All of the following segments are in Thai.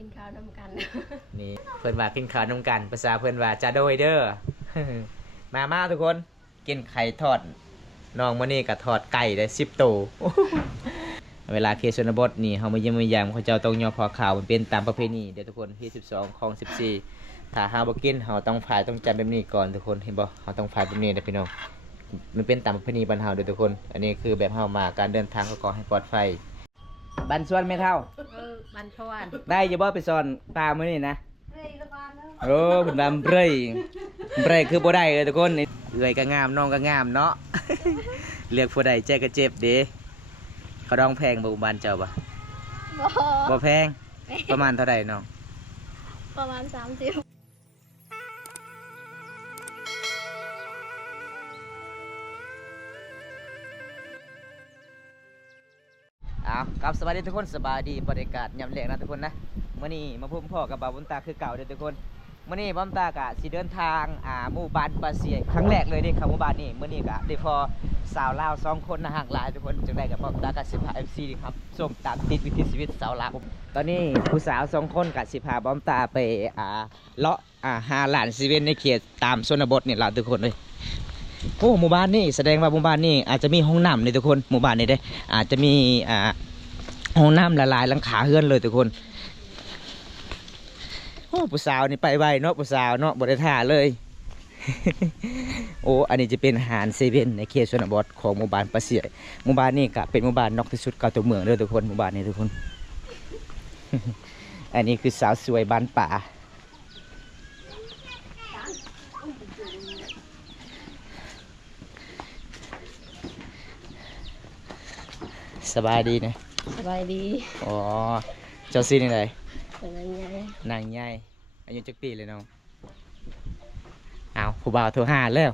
กินข้าวนำกันนี่เพื่อนว่ากินข้าวนำกันภาษาเพื่อนว่าจะโดยเด้อ มาทุกคนกินไข่ทอดน้องมื้อนี้ก็ทอดไก่ได้10 ตัว เวลาเคชนบทนี่เฮามาเยี่ยมมายามเขาเจ้าต้องย่อพอข่าวมันเป็นตามประเพณีเด้อทุกคนที่12ของ14ถ้าเฮาบ่กินเฮาต้องฝ่ายต้องจำแบบนี้ก่อนทุกคนเห็นบ่เฮาต้องฝ่ายแบบนี้เด้อพี่น้องมันเป็นตามประเพณีบ้านเฮาเด้อทุกคนอันนี้คือแบบเฮามาการเดินทางก็ขอให้ปลอดภัยบันส่วนแม่เฒ่าบันชวนได้อย่าบ่ไปสอนตามมื้อนี้นะโอ้เพิ่นว่าเบรคือบ่ได้เด้อทุกคนเอื้อยก็งามน้องก็งามเนาะ เลือกผู้ใดใจก็เจ็บเด้เขาดองแพงบ่บ้านเจ้าบ่บ่แพงประมาณเท่าใดน้องประมาณ30ครับสวัสดีทุกคนสบายดีบรรยากาศยามแลงนะทุกคนนะมื้อนี้มาพบพ่อกับบ่าวบุญตาคือเก่าเด้อทุกคนมื้อนี้บ่าวบุญตากะสิเดินทางหมู่บ้านปลาเสียครั้งแรกเลยเด้ครับหมู่บ้านนี้มื้อนี้กะได้พอสาวลาว2คนนะฮักหลายทุกคนจังได๋ก็บ่าวบุญตากะสิพา FC ครับส่งตามติดวิถีชีวิตสาวลาวตอนนี้ผู้สาว2คนกะสิพาบ่าวบุญตาไปเลาะหาหลานซีเว่นในเขตตามชนบทนี่ล่ะทุกคนเลยโอ้หมู่บ้านนี่แสดงว่าหมู่บ้านนี่อาจจะมีห้องน้ำนี่ทุกคนหมู่บ้านนี้เด้อาจจะมีห้องน้ำละลายหลังขาเฮือนเลยทุกคนโอ้ผู้สาวนี่ไปไวเนาะผู้สาวเนาะบริท่าเลย โอ้อันนี้จะเป็นอาหารเซเว่นในเขตชนบทของหมู่บ้านปลาเสียหมู่บ้านนี่ก็เป็นหมู่บ้านนอกที่สุดเก่าตัวเมืองเลยทุกคนหมู่บ้านนี้ทุกคน อันนี้คือสาวสวยบ้านป่าสบายดีนะสบายดีอ๋อเจ้าซีนี่ไหนเป็นนางใหญ่นางใหญ่อายุจักปีเลยน้องเอาผู้บ่าวโทรหาแล้ว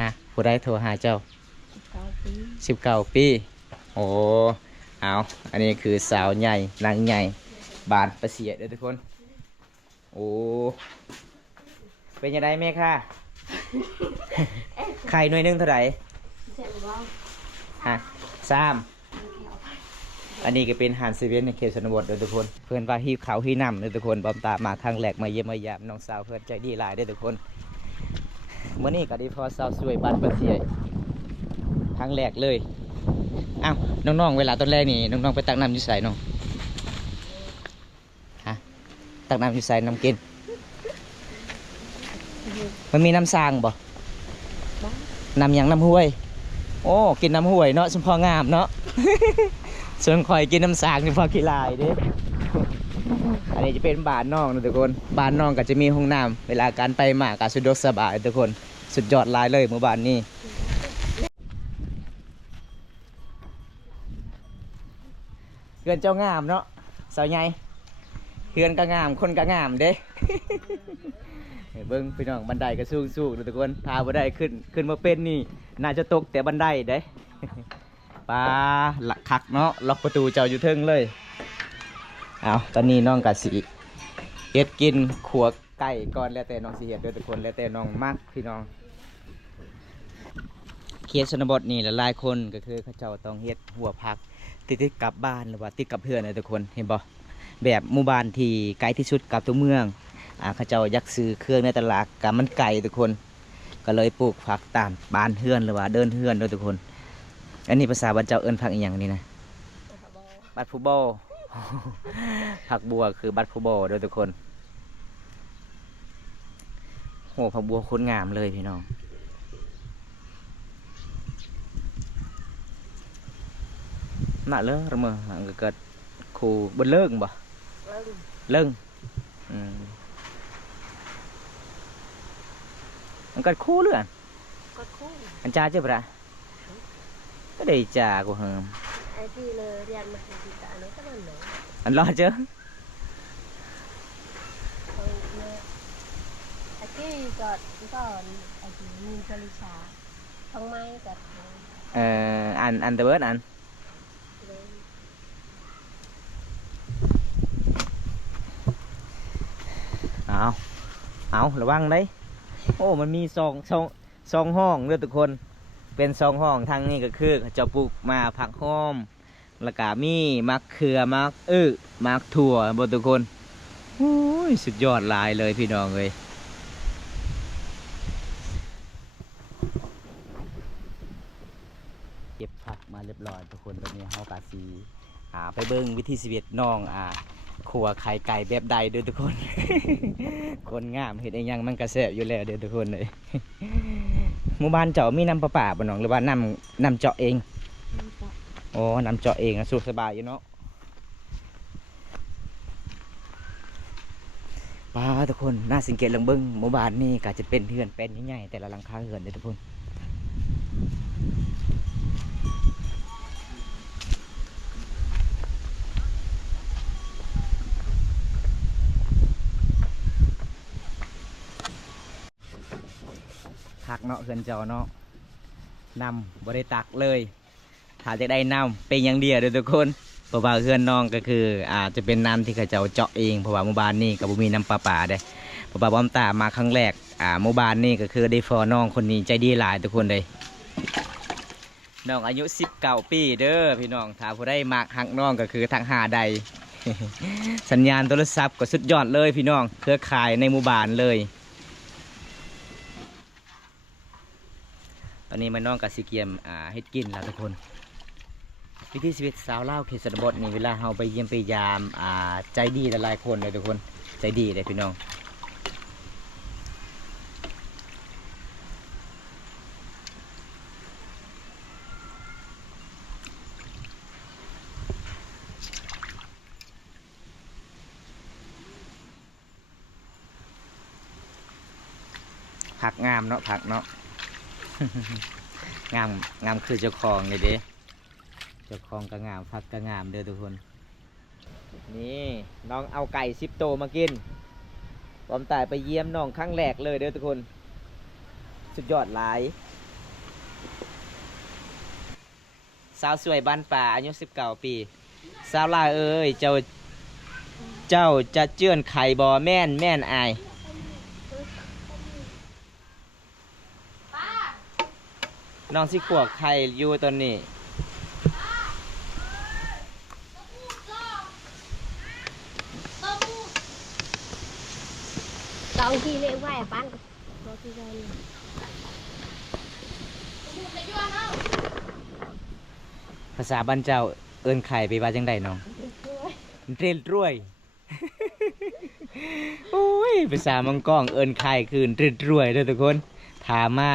ฮะผู้ใดโทรหาเจ้า19 ปีโอ้เอาอันนี้คือสาวใหญ่นางใหญ่บานประเสียเด้อทุกคนโอ้เป็นยังไงแม่ค่ะ ไข่หน่วยนึงเท่าไหร่ฮะ3อันนี้ก็เป็นหานเซเว่นในเขตชนบทเด้อทุกคนเพื่อนว่าหิวเขาหิวน้ำเด้อทุกคนบอมตามาทางแหลกมาเยี่ยมมายามน้องสาวเพื่อนใจดีหลายเด้อทุกคนเมื่อนี้ก็ได้พอสาวสวยบ้านประเสียทางแหลกเลยอ้าวน้องๆเวลาตอนแรกนี่น้องๆไปตักน้ำอยู่ใส่น้องฮะตักน้ำอยู่ใส่น้ำกินมันมีน้ำสร้างบ่น้ำยังน้ำห้วยโอ้กินน้ำห้วยเนาะสมพองามเนาะ ส่วนคอยกินน้ำสางนี่พอขี้ลายเด้ อันนี้จะเป็นบ้านน้องนะทุกคนบ้านน้องก็จะมีห้องน้ำเวลาการไปมาก็สะดวกสบายทุกคนสุดยอดลายเลยหมู่บ้านนี้เฮือนเจ้างามเนาะสาวใหญ่เฮือนก็งามคนก็งามเด้ เบิ้งพี่น้องบันไดก็สูงทุกคนพาบันไดขึ้นมาเป็นนี่น่าจะตกแต่บันไดเด้ปลาหลักคักเนาะล็อกประตูเจ้าอยู่เทิงเลยเอาตอนนี้น้องกะสีเฮ็ดกินขัวไก่ก่อนแล้วแต่น้องสิเฮ็ดด้วยทุกคนแล้วแต่น้องมักพี่น้องเขตชนบทนี่หลายคนก็คือเขาเจ้าต้องเฮ็ดหัวพักติดกับบ้านหรือว่าติดกับเพื่อนเลยทุกคนเห็นบ่แบบหมู่บ้านที่ไกลที่สุดกับตัวเมืองเขาเจ้ายักซื้อเครื่องในตลาดกับมันไก่ทุกคนก็เลยปลูกผักตามบ้านเฮือนหรือว่าเดินเฮือนด้วยทุกคนอันนี้ภาษาบ้านเจ้าเอิ้นผักอีหยังนี่นะบัดผู้บ่ ผักบัวคือบัดผู้บ่โดยทุกคนโหผักบัวโคตรงามเลยพี่น้องมาเลยระเมอเกิดครูบนเลิงบ่เลิงมันกัดคู่เรื่อนอันจ้าเจ้าปะก็ได้จ่ากูเหรอไอ้ที่เลยเรียนมาที่ตาเนี่ยก็มันหนูอันรอเจ้าไอ้ที่ก่อนไอ้ที่มีปริชาท้องไม้กับอันเตอร์เบิร์ดอันเอาระวังได้โอ้มันมีซองห้องด้วยทุกคนเป็น2 ห้องทางนี้ก็คือจะปลูกมาผักหอม แล้วก็มีมักเขือมักมักถั่วบ่ทุกคนโอ้ยสุดยอดหลายเลยพี่น้องเอ้ยเก็บผักมาเรียบร้อยทุกคนตอนนี้เฮากะสิไปเบิ่งวิธีชีวิตน้องขัวไข่ไก่แบบใดเด้อทุกคน คนงามเห็ดไอ้ยังมันกระแสบอยู่แล้วเด้อทุกคนเลย หมู่บ้านเจาะมีน้ำประปาบ่น้องหรือว่าน้ำเจาะเองโอ้น้ำเจาะเองนะสุขสบายอยู่เนาะป้าทุกคนน่าสังเกตลังเบิ้งหมู่บ้านนี่ก็จะเป็นเฮือนเป็นใหญ่ๆแต่ละหลังคาเฮือนเด้อทุกคนหักเนาะเฮือนเจ้าเนาะนำบริตักเลยถ้าจะได้นำเป็นอย่างเดียวเด้อทุกคนเพราะว่าเฮือนน้องก็คือจะเป็นน้ำที่เขาเจ้าเจาะเองเพราะว่าหมู่บ้านนี่ก็บ่มีน้ำประปาเด้เพราะว่าบ้อมตามาครั้งแรกหมู่บ้านนี่ก็คือได้ฟอน้องคนนี้ใจดีหลายทุกคนเลยน้องอายุ19 ปีเด้อพี่น้องถ้าผู้ได้มากหักน้องก็คือทางหาใด สัญญาณโทรศัพท์ก็สุดยอดเลยพี่น้องเครือข่ายในหมู่บ้านเลยตอนนี้มันน้องกับซีเกียมเฮ็ดกินแล้วทุกคนวิถีชีวิตสาวเล่าวเขตชนบทนี่เวลาเราไปเยี่ยมไปยามใจดีหลายๆคนเลยทุกคนใจดีเลยพี่น้องผักงามเนาะผักเนาะ งามคือเจ้าของเลยเด้เจ้าของก็งามผักก็งามเด้อทุกคนนี่น้องเอาไก่10 โตวมากินบอมตายไปเยี่ยมน้องครั้งแรกเลยเด้อทุกคนสุดยอดหลายสาวสวยบ้านป่าอายุ19 ปีสาวลาเอ้ยเจ้าจะเจื้อนไข่บอแม่นอายน้องสิขวบไข่อยู่ตอนนี้ตอนที่เลี้ยงไว้ปั้นตัวที่ได้เลยภาษาบ้านเจ้าเอิ้นไข่ไปว่าจังใดน้องเรียนรวย โอ้ยภาษามังกรเอิ้นไข่คืนเรียนรวยเด้อทุกคนถามมา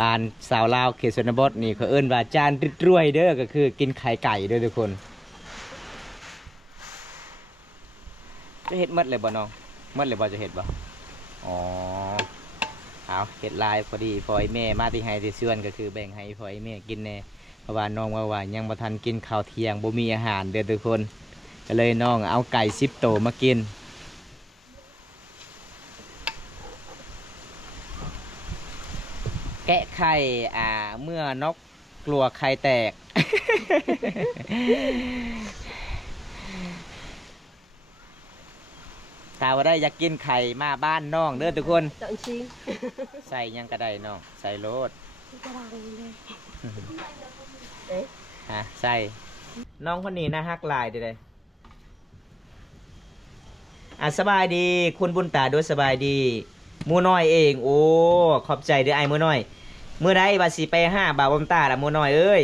บ้านสาวลาวเขตชนบทนี่เขาเอิ้นว่าจานเรียนรวยเด้อก็คือกินไข่ไก่เด้อทุกคนจะเฮ็ดหมดเลยบ่น้องหมดเลยบ่จะเฮ็ดบ่อ๋อเอาเฮ็ดลายพอดีพอไอ้แม่มาที่ให้ที่ส่วนก็คือแบ่งให้พอไอ้แม่กินแน่เพราะว่าน้องว่ายังบ่ทันกินข้าวเที่ยงบ่มีอาหารเด้อทุกคนก็เลยน้องเอาไก่10 โตวมากินแกะไข่เมื่อนกกลัวไข่แตก ถ้าว่าได้อยากกินไข่มาบ้านน้องเด้อทุกคน ตอนชิง ใส่หยังก็ได้น้องใส่โลด กระดังเลย ใส่น้องคนนี้นะฮักหลายเด้อเลยสบายดีคุณบุญตาด้วยสบายดีหมูน้อยเองโอ้ขอบใจเด้อไอ้หมูน้อยเมื่อใดบาสิไปห้าบ่าวบุญตาละหมูน้อยเอ้ย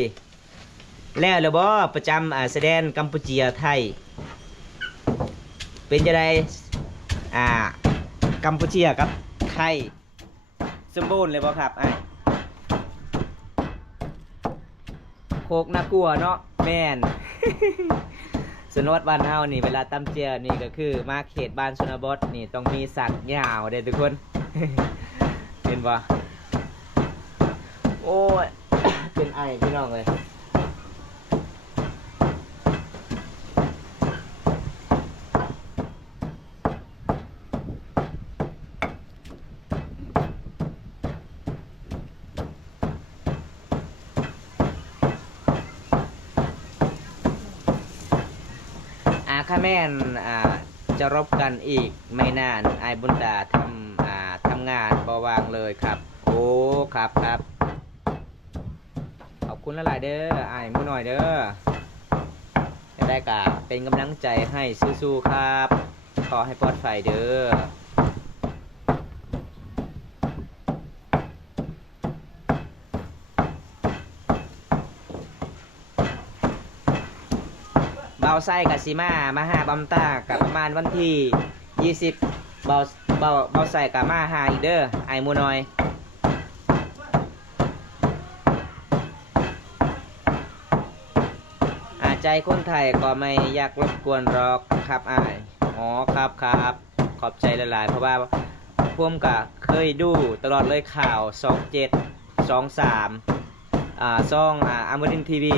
แล้วบ่ประจำแสดงกัมพูชีไทยเป็นจะได้กัมพูชีกับไทยสมบูรณ์เลยบ่ครับโคกน่ากลัวเนาะแม่น สนวดบ้านเฮานี่เวลาตำเจียนี่ก็คือมาเขตบ้านชนบทนี่ต้องมีสักยาวเด้ทุกคน เห็นปะโอ้ย เป็นไอพี่น้องเลยข้าแม่นจะรบกันอีกไม่นานไอ้บุญตาทำงานบ่วางเลยครับโอ้ครับขอบคุณหลายๆเด้อไอ้มื้อหน่อยเด้อ ได้กะเป็นกำลังใจให้สู้ๆครับ ขอให้ปลอดภัยเด้อเบาไส้กับซีมาหาบัมตากับประมาณวันที่20เบาไส้กับมาหาอีกเด้อไอหมูน้อยใจคนไทยก็ไม่อยากรบกวนหรอกครับอ้ายอ๋อครับขอบใจหลายๆเพราะว่าผมก็เคยดูตลอดเลยข่าว27 23ช่องอมรินทร์ทีวี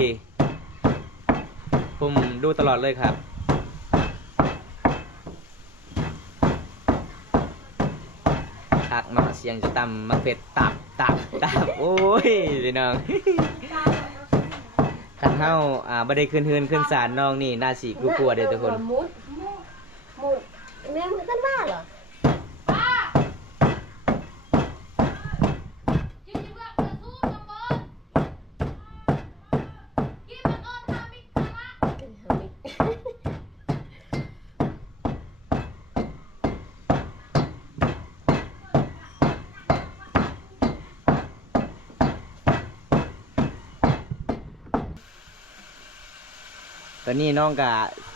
ผมดูตลอดเลยครับคักเนาะเสียงจะต่ำมักเป็ดตับโอ้ยพี่น้องคันเฮาบ่ได้ขึ้นเฮือนขึ้นศาลน้องนี่น่าสิกลัวเด้อทุกคนมุดแม่มึงกันบ้าเหรอตอนนี้น้องก็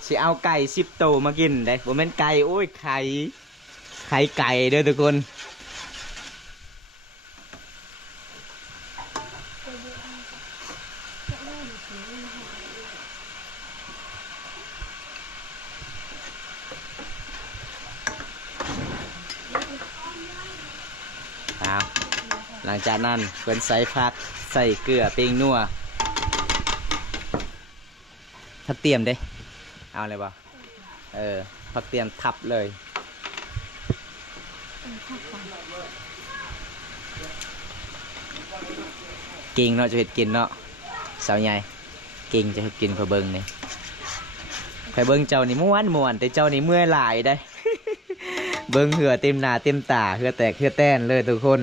สิเอาไก่10 ตัวมากินได้บ่แม่นไก่โอ้ยไข่ไก่เด้อทุกคนหลังจากนั้นเพิ่นใส่ผักใส่เกลือปิ้งนัวผักเตรียมเด้เอาเลยบ่ผักเตรียมทับเลยเก่งเนาะจะเห็ดกินเนาะสาวใหญ่เก่งจะเห็ดกินขอเบิ้งนี่ขอเบิ้งเจ้านี่ม้วนแต่เจ้านี่เมื่อยหลายได้ เบิ้งเหือเต็มหน้าเต็มตาเหือแตกเหือแต้นเลยทุกคน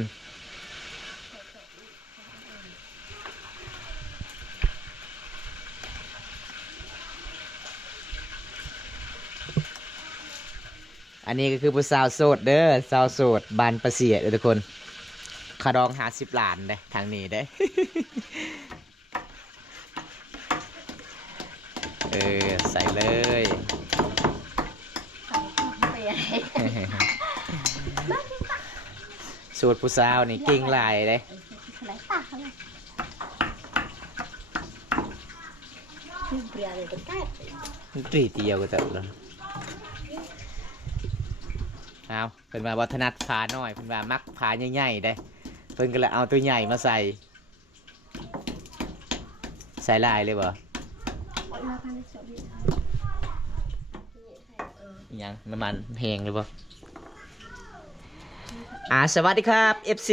อันนี้ก็คือผู้สาวโสดเด้อสาวโสดบานประเสียเด้อทุกคนคาดอง50 ล้านเด้ทางนี้เด้ ใส่เลยสูตรผู้สาวนี่เก่งหลายเด้ตรีเดียวก็จะเลยเอาเพิ่นมาวัฒนัดผาหน่อยเพิ่นมามักผาใหญ่ๆได้เพิ่นก็เลยเอาตัวใหญ่มาใส่ลายเลยบ่ยังน้ำมันแพงเลยบ่สวัสดีครับ FC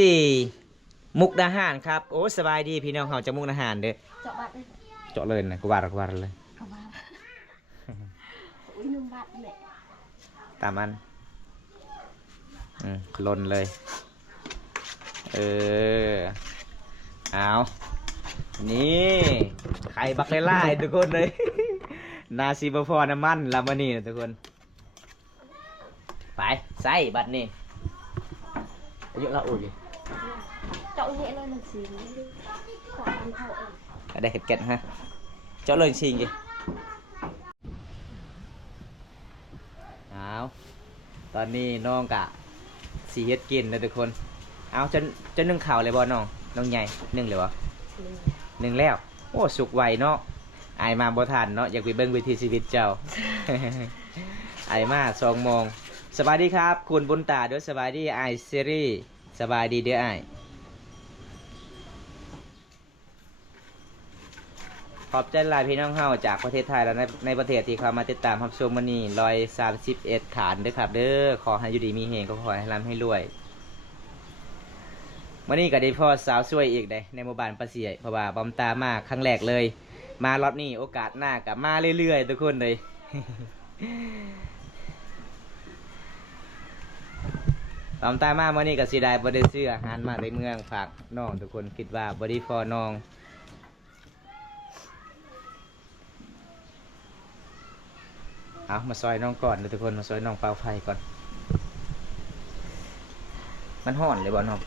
มุกดาหารครับโอ้สบายดีพี่น้องเฮาจากมุกดาหารเด้อเจาะบัตรเจาะเลยนะกูว่าเลยอุ้ยนุ่มบัตรเลยตามมันลนเลยเอานี่ไข่บักไล่ทุกคนเลยนาซีบพอน้ำมันลามานี่นะทุกคนไปใส่บัตรนี่เยอะแล้วโอ้ยเจาะเงี้ยเลยมันสีขอทำเท่าเองได้เห็ดแกะฮะเจาะเลยชิงดิเอาตอนนี้น้องกะสีเฮ็ดกินนะทุกคนเอาจนนึ่งข่าวเลยบ่น้องใหญ่นึ่งเลยวะนึ่งแล้วโอ้สุกไวเนาะไอมาบ่ทันเนาะอยากไปเบิ่งวิถีชีวิตเจ้า ไอมา2 โมงสบายดีครับคุณบุญตาด้วยสบายดีไอซีรีส์สบายดีเด้อไอขอบใจหลายพี่น้องเฮาจากประเทศไทยและในประเทศที่เข้ามาติดตามรับชมมื้อนี้131 ฐานเด้อครับเด้อขอให้อยู่ดีมีเฮงก็ขอให้ร่ำให้รวยมื้อนี้ก็ได้พ่อสาวสวยอีกได้ในหมู่บ้านปะเสียเพราะว่าบอมตามาครั้งแรกเลยมารอบนี้โอกาสหน้าก็มาเรื่อยๆทุกคนเลย บอมตามามื้อนี้ก็สิได้บ่ได้ซื้ออาหารมาในเมืองฝากน้องทุกคนคิดว่าบ่ได้พอน้อง เอามาซอยน้องก่อนเลยทุกคนมาซอยน้องเป่าไฟก่อนมันห่อนเลยบ่น้อง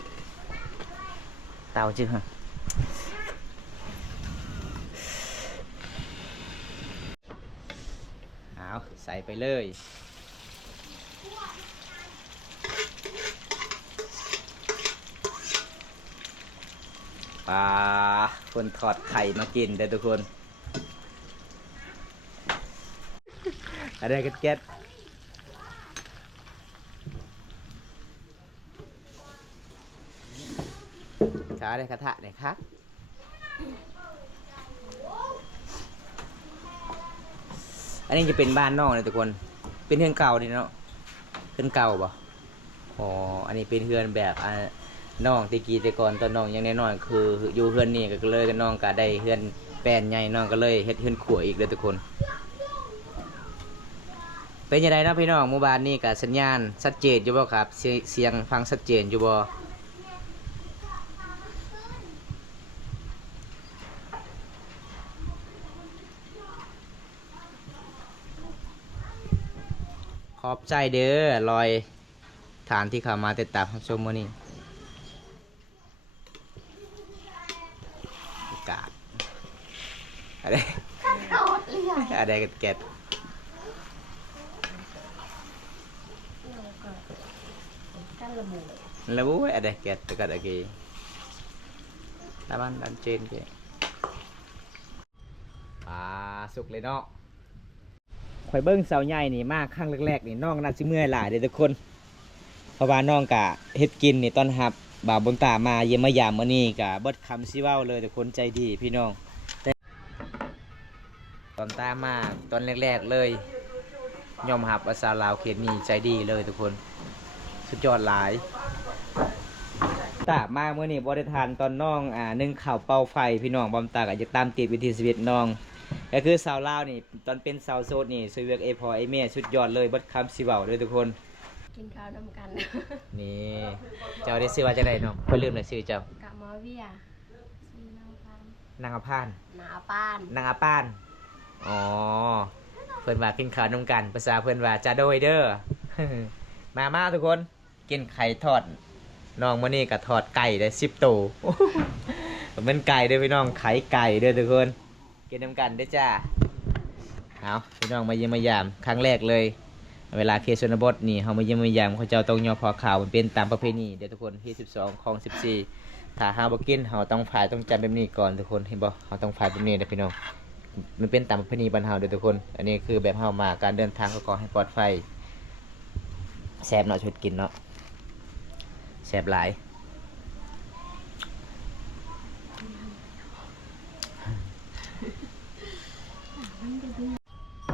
เตาจื้อฮะเอาใส่ไปเลยปลาคนทอดไข่มากินเด้อทุกคนอะไรกันแก๊สช้าเลยกระทะเลยครับอันนี้จะเป็นบ้านนอกเลยทุกคนเป็นเฮือนเก่าดิเนาะเฮือนเก่าป่ะอ๋ออันนี้เป็นเฮือนแบบน้องตะกี้แต่ก่อนตอนน้องยังน้อยๆคืออยู่เฮือนนี่ก็เลยกับน้องก็ได้เฮือนแปลนใหญ่น้องก็เลยเฮ็ดเฮือนขั่วอีกเลยทุกคนเป็นยังไงนะพี่น้องหมู่บ้านนี่กับสัญญาณชัดเจนอยู่บ่ครับเสียงฟังชัดเจนอยู่บ่ขอบใจเด้อลอยฐานที่เข้ามาติดตามรับชมมื้อนี้อากาศอะไรอะไรกันแกะกันระบุ แล้วบุ้ยอะไรแกะตะกัดอะไรตาบ้านดันเจนแกปลาสุกเลยเนาะข่อยเบิ้งเสาใหญ่นี่มากข้างแรกๆนี่น้องน่าสิเมื่อยหลายเลยทุกคนเพราะว่าน้องกะเฮ็ดกินนี่ตอนหับบ่าวบนตามาเยี่ยมมายามมื้อนี้กะเบิดคำสิเว้าเลยทุกคนใจดีพี่น้องตอนตามมาตอนแรกๆเลยยอมรับว่าสาวลาวเขตนี้ใจดีเลยทุกคนสุดยอดหลายตามาเมื่อนี้บริทานตอนน้องนึ่งข่าวเป่าไฟพี่น้องบอมตาก็จะตามติดวิธีชีวิตน้องก็คือสาวลาวนี่ตอนเป็นสาวโสดนี่สวยเวียกพอแม่สุดยอดเลยเบิดคำสิเว้าเลยทุกคน กินข้าวดำกัน นี่เจ้าได้ซื้อว่าจะได้น้องเพิ่นลืมเลยซื้อเจ้าก ะมอเวียซีนาวพาน นางอาพาน หนาปาน นางอาปานอ๋อเพิ่นว่ากินข้าวนำกันภาษาเพิ่นว่าจะโดยเด้อ มาทุกคนกินไข่ทอดน้องมื้อนี้ก็ทอดไก่ได้10ตัว เป็นไก่เด้อพี่น้องไข่ไก่เด้อทุกคนกินนำกันเด้อจ้าเอาพี่น้องมาเยี่ยมมายามครั้งแรกเลยเวลาเคชนบทนี่เขามาเยี่ยมมายามเขาเจ้าต้องย่อพอข่าวมันเป็นตามประเพณีเดี๋ยวทุกคนที่12ของ14ถ้าหาบ่กินเขาต้องฝ่ายต้องจำแบบนี้ก่อนทุกคนเห็นบ่เขาต้องฝ่ายแบบนี้นะพี่น้องมันเป็นตามประเพณีบ้านเฮาเด้อทุกคนอันนี้คือแบบเฮามาการเดินทางก็ขอให้ปลอดภัยแซ่บเนาะชุดกินเนาะแซ่บหลาย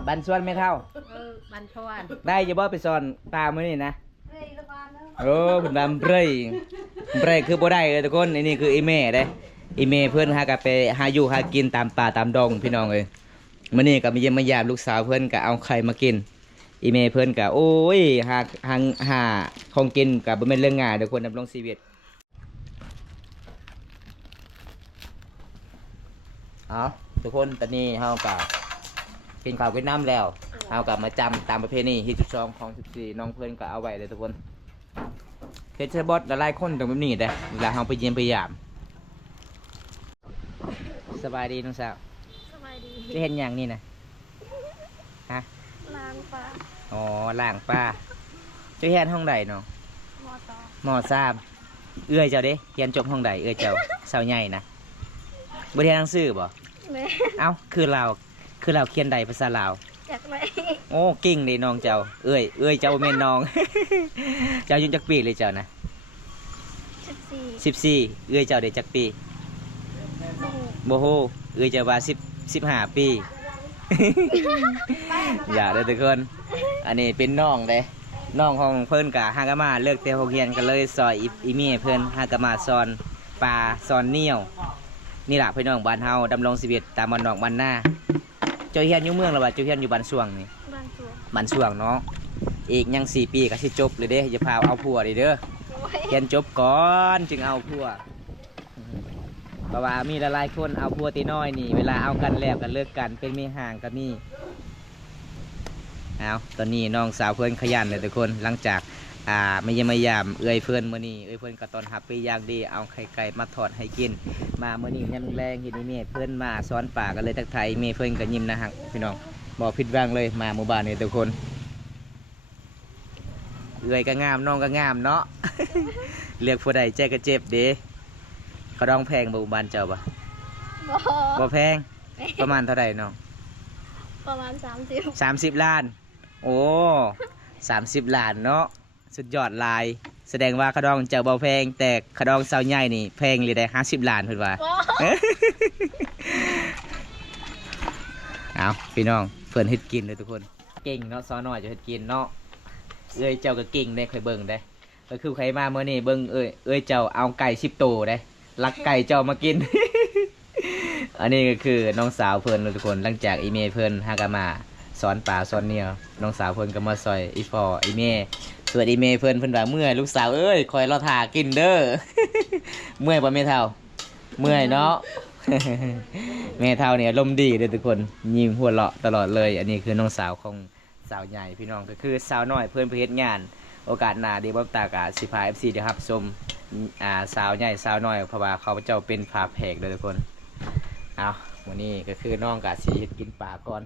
บันส่วนไม่เท่า บันชวน ได้จะบ่ไปสอนปลามื้อนี้นะ เฮ้ยละกันเนาะ โอ้เพิ่นว่าเบรกคือบ่ได้เลยทุกคนอันนี้คืออีแม่เด้อีแม่เพิ่นหากะไปหาอยู่หากินตามป่าตามดงพี่น้องเอ้ยมื้อนี้ก็มาเยี่ยมมายามลูกสาวเพิ่นก็เอาไข่มากินอีแม่เพิ่นก็โอ้ยหาของกินก็บ่แม่นเรื่องง่ายทุกคนดำรงชีวิตเอาทุกคนตอนนี้เฮาก็กินข้าวกินน้ำแล้วเฮาก็มาจำตามประเพณีที่12ของ14น้องเพิ่นก็เอาไว้เลยทุกคนเพชรบอสหลายๆคนตรงแบบนี้เด้เวลาเฮาไปเยี่ยมไปยามสบายดีน้องสาว สบายดี จะเห็นอย่างนี้นะฮะ ล้างปลา อ๋อล่างป้าจะเห็นห้องใดเนาะ มอตอ มอทราบเอื้อยเจ้าเด้เรียนจบห้องใดเอื้อยเจ้าสาวใหญ่นะบ่ได้หนังสือบ่ แม่ เอ้าคือเราเขียนใดภาษาลาว จากไหน โอ้เก่งเด้น้องเจ้าเอื้อยเจ้าบ่แม่นน้อง เจ้าอายุจักปีเลยเจ้านะ 14เอื้อยเจ้าได้จักปีบ่ฮู้เอื้อยเจ้าว่า15 ปี อย่าเด้อทุกคนอันนี้เป็นน้องเด้น้องของเพิ่นกะฮากามาเลิกแต่โรงเรียนก็เลยซอยอีเมียเพิ่นฮากามาสอนปลาสอนเหนี่ยวนี่ล่ะพี่น้องบ้านเฮาดำรงชีวิตตามบ้านนอกบ้านนาเจ้าเฮียนอยู่เมืองหรือว่าเจ้าเฮียนอยู่บ้านสวงนี่ บ้านสวน บ้านสวงเนาะอีกยัง4 ปีก็สิจบเลยเด้อย่าพาเอาผัวเด้อเรียนจบก่อนจึงเอาผัวเพราะว่ามีหลายๆคนเอาผัวตีน้อยนี่เวลาเอากันแล้วกันเลิกกันเป็นมีห่างก็มี เอาตอนนี้น้องสาวเพื่อนขยันเลยทุกคนหลังจากไม่ยามไม่ยามเอื้อยเพื่อนมื้อนี้เอื้อยเพื่อนก็ตอนหับไปอย่างดีเอาไข่ไก่มาทอดให้กินมามื้อนี้ยามแรงเห็นไอ้เมฆเพื่อนมาซ้อนป่ากันเลยทักทายเมฆเพื่อนก็ยิ้มนะฮะพี่น้องบ่ผิดหวังเลยมาหมู่บ้านนี้ทุกคนเอื้อยก็งามน้องก็งามเนาะ เลือกผู้ใดใจก็เจ็บเด้เขาดองแพงบ่หมู่บ้านเจ้าบ่ บ่ แพงประมาณเท่าไหร่น้อง ประมาณ30 30 ล้านโอ้30 ล้านเนาะสุดยอดลายแสดงว่าขะดองเจ้าเบาแพงแต่ขะดองเสาใหญ่นี่แพงเลยได้50 ล้านเพิ่นว่า เอาพี่น้องเพิ่นเฮ็ดกินเลยทุกคนเก่งเนาะซอน้อยจะเฮ็ดกินเนาะเอ้ยเจ้าก็เก่งได้ค่อยเบิ่งได้ก็คือใครมาเมื่อนี้เบิ่งเอ้ยเจ้าเอาไก่10 ตัวได้ลักไก่เจ้ามากิน อันนี้ก็คือน้องสาวเพิ่นทุกคนหลังจากอีเมเพิ่นฮากามาสอนป่าสอนเนี่ยน้องสาวเพิ่นก็มาซอยอีฟออีเมส่วนอีเมเพิ่นว่าเมื่อยลูกสาวเอ้ยคอยรอถ่ากินเด้อ เมื่อยบ่แม่เฒ่าเมื่อยเนาะ แม่เฒ่าเนี่ยลมณ์ดีเลยทุกคนยิ้มหัวเราะตลอดเลยอันนี้คือน้องสาวของสาวใหญ่พี่น้องก็คือสาวน้อยเพิ่นไปเฮ็ดงานโอกาสหน้าเดี๋ยวบ่ตากะสิพา FC เดี๋ยวรับชมสาวใหญ่สาวน้อยเพราะว่าเขาเจ้าเป็นพาแพกเลยทุกคนเอาวันนี้ก็คือน้องกะสีกินป่าก่อน